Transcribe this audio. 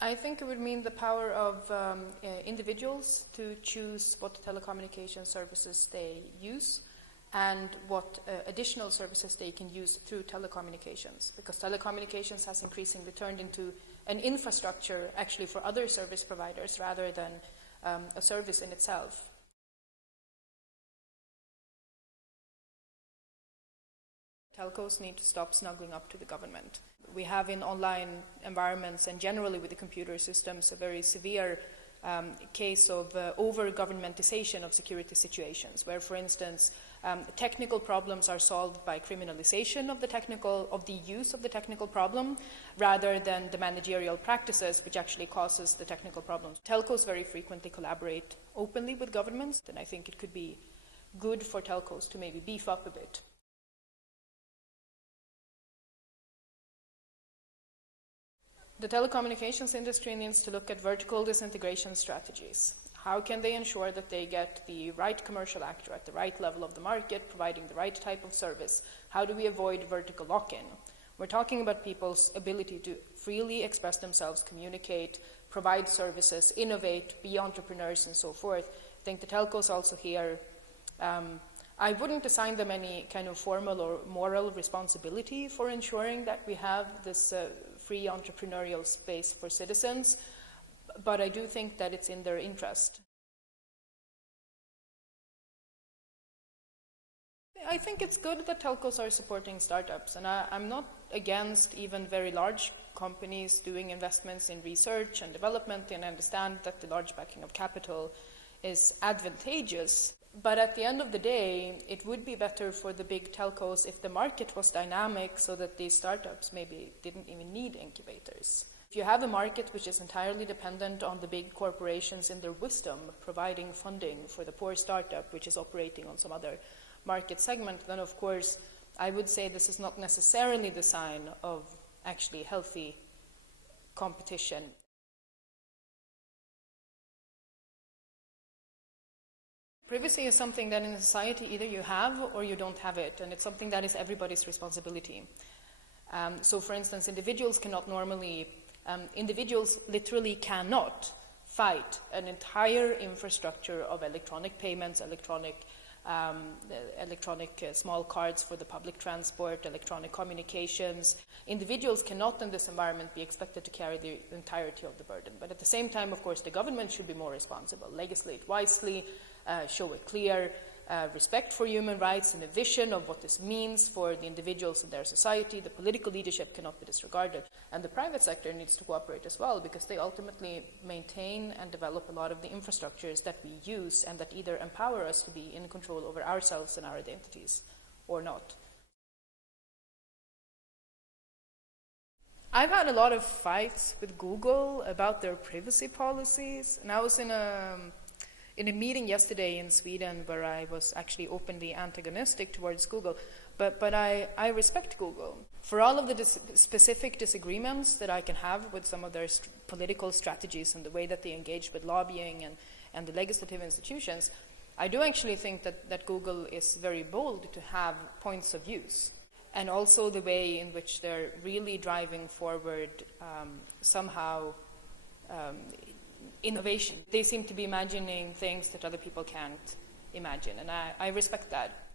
I think it would mean the power of individuals to choose what telecommunication services they use and what additional services they can use through telecommunications, because telecommunications has increasingly turned into an infrastructure actually for other service providers rather than a service in itself. Telcos need to stop snuggling up to the government. We have in online environments and generally with the computer systems a very severe case of over-governmentization of security situations, where, for instance, technical problems are solved by criminalization of the use of the technical problem, rather than the managerial practices which actually causes the technical problems. Telcos very frequently collaborate openly with governments, and I think it could be good for telcos to maybe beef up a bit. The telecommunications industry needs to look at vertical disintegration strategies. How can they ensure that they get the right commercial actor at the right level of the market, providing the right type of service? How do we avoid vertical lock-in? We're talking about people's ability to freely express themselves, communicate, provide services, innovate, be entrepreneurs, and so forth. I think the telcos also here, I wouldn't assign them any kind of formal or moral responsibility for ensuring that we have this free entrepreneurial space for citizens, but I do think that it's in their interest. I think it's good that telcos are supporting startups, and I'm not against even very large companies doing investments in research and development, and I understand that the large backing of capital is advantageous. But at the end of the day, it would be better for the big telcos if the market was dynamic so that these startups maybe didn't even need incubators. If you have a market which is entirely dependent on the big corporations in their wisdom providing funding for the poor startup which is operating on some other market segment, then of course I would say this is not necessarily the sign of actually healthy competition. Privacy is something that in a society either you have or you don't have it, and it's something that is everybody's responsibility. So for instance, individuals literally cannot fight an entire infrastructure of electronic payments, electronic small cards for the public transport, electronic communications. Individuals cannot in this environment be expected to carry the entirety of the burden. But at the same time, of course, the government should be more responsible, legislate wisely, show a clear respect for human rights and a vision of what this means for the individuals in their society. The political leadership cannot be disregarded. And the private sector needs to cooperate as well, because they ultimately maintain and develop a lot of the infrastructures that we use and that either empower us to be in control over ourselves and our identities or not. I've had a lot of fights with Google about their privacy policies, and I was in a meeting yesterday in Sweden where I was actually openly antagonistic towards Google, but I respect Google. For all of the specific disagreements that I can have with some of their political strategies and the way that they engage with lobbying and the legislative institutions, I do actually think that Google is very bold to have points of views, and also the way in which they're really driving forward somehow innovation. They seem to be imagining things that other people can't imagine, and I respect that.